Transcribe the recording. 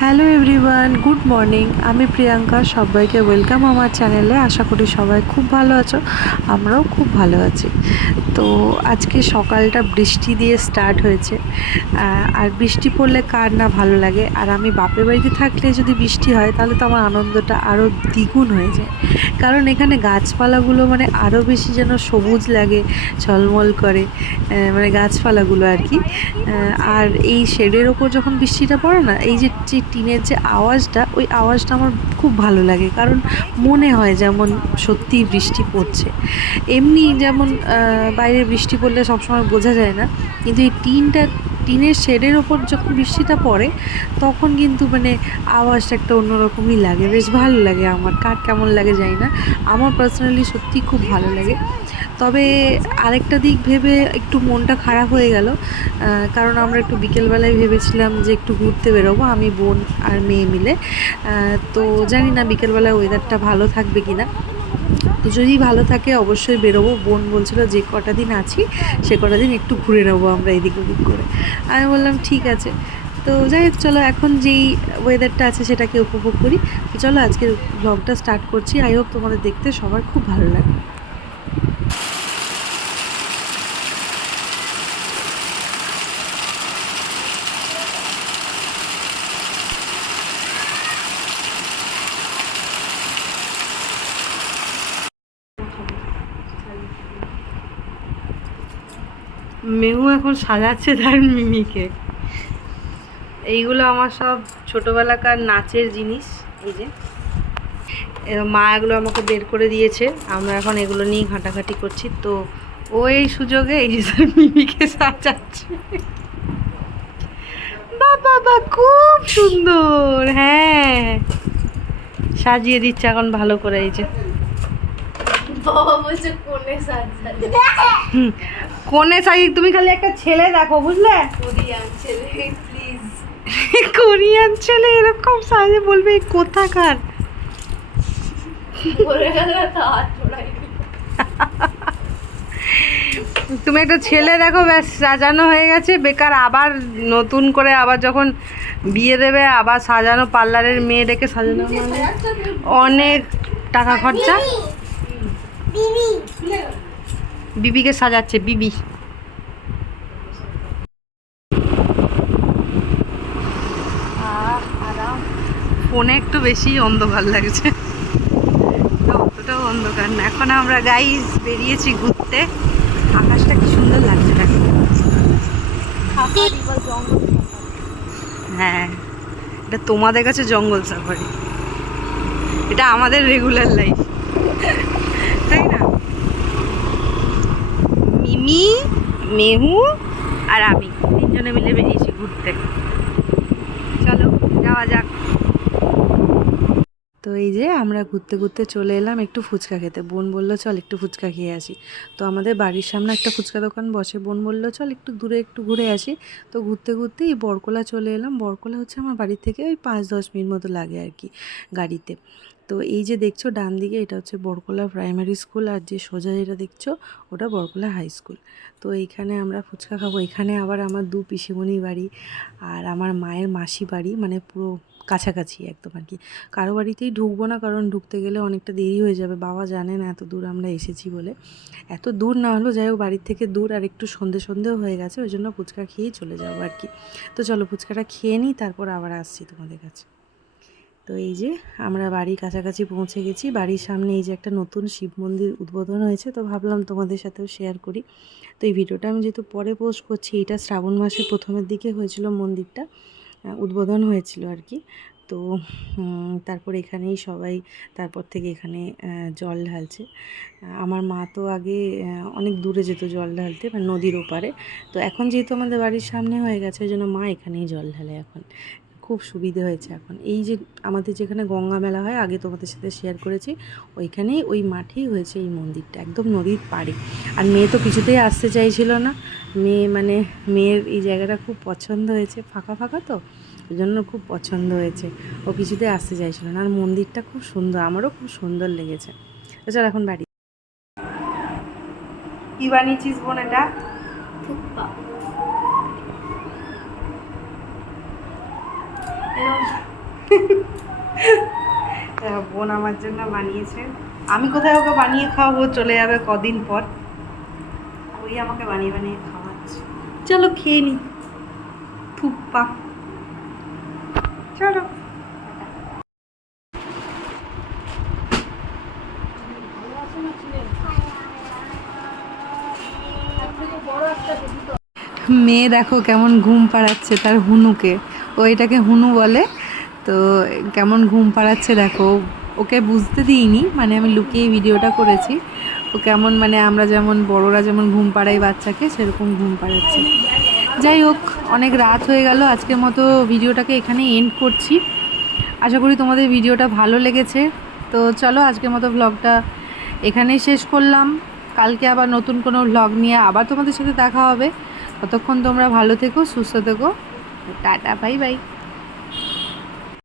Hello everyone, good morning. আমি প্রিয়াঙ্কা, সবাইকে welcome আমার চ্যানেলে। আশা করি সবাই খুব ভালো আছো, আমরাও খুব ভালো আছি। তো আজকে সকালটা বৃষ্টি দিয়ে স্টার্ট হয়েছে, আর বৃষ্টি পড়লে কার না ভালো লাগে। আর আমি বাপের বাড়িতে থাকলে যদি বৃষ্টি হয় তাহলে তো আমার আনন্দটা আরও দ্বিগুণ হয়ে যায়, কারণ এখানে গাছপালাগুলো মানে আরও বেশি যেন সবুজ লাগে, ঝলমল করে, মানে গাছপালাগুলো আর কি। আর এই শেডের ওপর যখন বৃষ্টিটা পড়ে না, এই যে টিনের যে আওয়াজটা, ওই আওয়াজটা আমার খুব ভালো লাগে, কারণ মনে হয় যেমন সত্যিই বৃষ্টি পড়ছে। এমনি যেমন বাইরে বৃষ্টি পড়লে সবসময় বোঝা যায় না, কিন্তু এই টিনের শেডের ওপর যখন বৃষ্টিটা পড়ে তখন কিন্তু মানে আওয়াজটা একটা অন্যরকমই লাগে, বেশ ভালো লাগে। আমার কার কেমন লাগে জানি না, আমার পার্সোনালি সত্যি খুব ভালো লাগে। তবে আরেকটা দিক ভেবে একটু মনটা খারাপ হয়ে গেল, কারণ আমরা একটু বিকেলবেলায় ভেবেছিলাম যে একটু ঘুরতে বেরোবো, আমি বোন আর মেয়ে মিলে। তো জানি না বিকেলবেলায় ওয়েদারটা ভালো থাকবে কি না। তো যদি ভালো থাকে অবশ্যই বেরোবো। বোন বলছিল যে কটা দিন আছি সে কটা দিন একটু ঘুরে নেবো আমরা এদিক ওদিক করে। আমি বললাম ঠিক আছে। তো যাই হোক, চলো এখন যেই ওয়েদারটা আছে সেটাকে উপভোগ করি। তো চলো আজকের ব্লগটা স্টার্ট করছি। আই হোপ তোমাদের দেখতে সবার খুব ভালো লাগবে। মেহু এখন সাজাচ্ছে তার মিমিকে। এইগুলো আমার সব ছোটোবেলাকার নাচের জিনিস। এই যে মা এগুলো আমাকে বের করে দিয়েছে, আমরা এখন এগুলো নিয়ে ঘাঁটাঘাঁটি করছি। তো ও এই সুযোগে এই যে তার মিমিকে সাজাচ্ছে। বাবা বা খুব সুন্দর, হ্যাঁ সাজিয়ে দিচ্ছে এখন ভালো করে। এই যে কোনে সাজি, তুমি খালি একটা ছেলে দেখো, বুঝলে? কোরিয়ান ছেলে এরকম সাজে, বলবে কোথাকার। তুমি একটা ছেলে দেখো, ব্যাস সাজানো হয়ে গেছে। বেকার আবার নতুন করে আবার যখন বিয়ে দেবে আবার সাজানো, পার্লারের মেয়ে ডেকে সাজানো, মানে অনেক টাকা খরচা। বিবিকে সাজাচ্ছে বিবি। ফোনে একটু বেশি অন্ধকার লাগছে, অতটাও অন্ধকার না। এখন আমরা গাইস বেরিয়েছি ঘুরতে। আকাশটা কি সুন্দর লাগছে দেখো। হ্যাঁ, এটা তোমাদের কাছে জঙ্গল সাফারি, এটা আমাদের রেগুলার লাইফ, তাই না? মিমি, মেহু আর আমি তিনজনে মিলে বেরিয়েছি ঘুরতে। চলো যাওয়া যাক। তো এই যে আমরা ঘুরতে ঘুরতে চলে এলাম একটু ফুচকা খেতে। বোন বললো চল একটু ফুচকা খেয়ে আসি। তো আমাদের বাড়ির সামনে একটা ফুচকা দোকান বসে, বোন বললো চল একটু দূরে একটু ঘুরে আসি। তো ঘুরতে ঘুরতে এই বরকলা চলে এলাম। বরকলা হচ্ছে আমার বাড়ি থেকে ওই 5-10 মিনিট মতো লাগে আর কি গাড়িতে। তো এই যে দেখছো ডান দিকে, এটা হচ্ছে বরকলা প্রাইমারি স্কুল, আর যে সোজা যেটা দেখছো ওটা বরকলা হাই স্কুল। তো এইখানে আমরা ফুচকা খাবো। এখানে আবার আমার 2 পিসিমণি বাড়ি আর আমার মায়ের মাসি বাড়ি, মানে পুরো কাছাকাছি একদম আর কি। কারো বাড়িতেই ঢুকবো না, কারণ ঢুকতে গেলে অনেকটা দেরি হয়ে যাবে। বাবা জানে না এত দূর আমরা এসেছি বলে। এত দূর না হলেও যাই হোক, বাড়ির থেকে দূর, আর একটু সন্ধেও হয়ে গেছে, ওই জন্য ফুচকা খেয়েই চলে যাবো আর কি। তো চলো ফুচকাটা খেয়ে নিই, তারপর আবার আসছি তোমাদের কাছে। তো এই যে আমরা বাড়ির কাছাকাছি পৌঁছে গেছি। বাড়ির সামনে এই যে একটা নতুন শিব মন্দির উদ্বোধন হয়েছে, তো ভাবলাম তোমাদের সাথেও শেয়ার করি। তো এই ভিডিওটা আমি যেহেতু পরে পোস্ট করছি, এটা শ্রাবণ মাসের প্রথমের দিকে হয়েছিল, মন্দিরটা উদ্বোধন হয়েছিল আর কি। তো তারপর এখানেই সবাই তারপর থেকে এখানে জল ঢালছে। আমার মা তো আগে অনেক দূরে যেত জল ঢালতে, মানে নদীর ওপারে। তো এখন যেহেতু আমাদের বাড়ির সামনে হয়ে গেছে, ওই জন্য মা এখানেই জল ঢালে এখন। খুব সুবিধে হয়েছে এখন। এই যে আমাদের যেখানে গঙ্গা মেলা হয়, আগে তোমাদের সাথে শেয়ার করেছি, ওইখানেই ওই মাঠেই হয়েছে এই মন্দিরটা, একদম নদীর পাড়ে। আর মেয়ে তো কিছুতেই আসতে চাইছিল না। মেয়ের এই জায়গাটা খুব পছন্দ হয়েছে, ফাঁকা ফাঁকা তো, ওই জন্য খুব পছন্দ হয়েছে। ও কিছুতেই আসতে চাইছিল না। আর মন্দিরটা খুব সুন্দর, আমারও খুব সুন্দর লেগেছে। তো চল এখন বাড়ি। কি বানিয়েছিস বোন এটা? বোন আমার জন্য বানিয়েছে। আমি কোথায় ওকে বানিয়ে খাওয়াবো, চলে যাবে কদিন পর। ওই আমাকে বানিয়ে বানিয়ে খাওয়াচ্ছে। চলো খেয়ে নি। থুপ্পা। চলো। মেয়ে দেখো কেমন ঘুম পাড়াচ্ছে তার হুনুকে। ও এটাকে হুনু বলে। তো কেমন ঘুম পাড়াচ্ছে দেখো। ওকে বুঝতে দিইনি, মানে আমি লুকিয়ে ভিডিওটা করেছি। ও কেমন, মানে আমরা যেমন বড়রা যেমন ঘুম পাড়াই বাচ্চাকে, সেরকম ঘুম পাড়াচ্ছে। যাই হোক, অনেক রাত হয়ে গেল। আজকের মতো ভিডিওটাকে এখানে এন্ড করছি। আশা করি তোমাদের ভিডিওটা ভালো লেগেছে। তো চলো, আজকের মতো ভ্লগটা এখানেই শেষ করলাম। কালকে আবার নতুন কোনো ভ্লগ নিয়ে আবার তোমাদের সাথে দেখা হবে। ততক্ষণ তোমরা ভালো থেকো, সুস্থ থেকো। Tata, bye bye.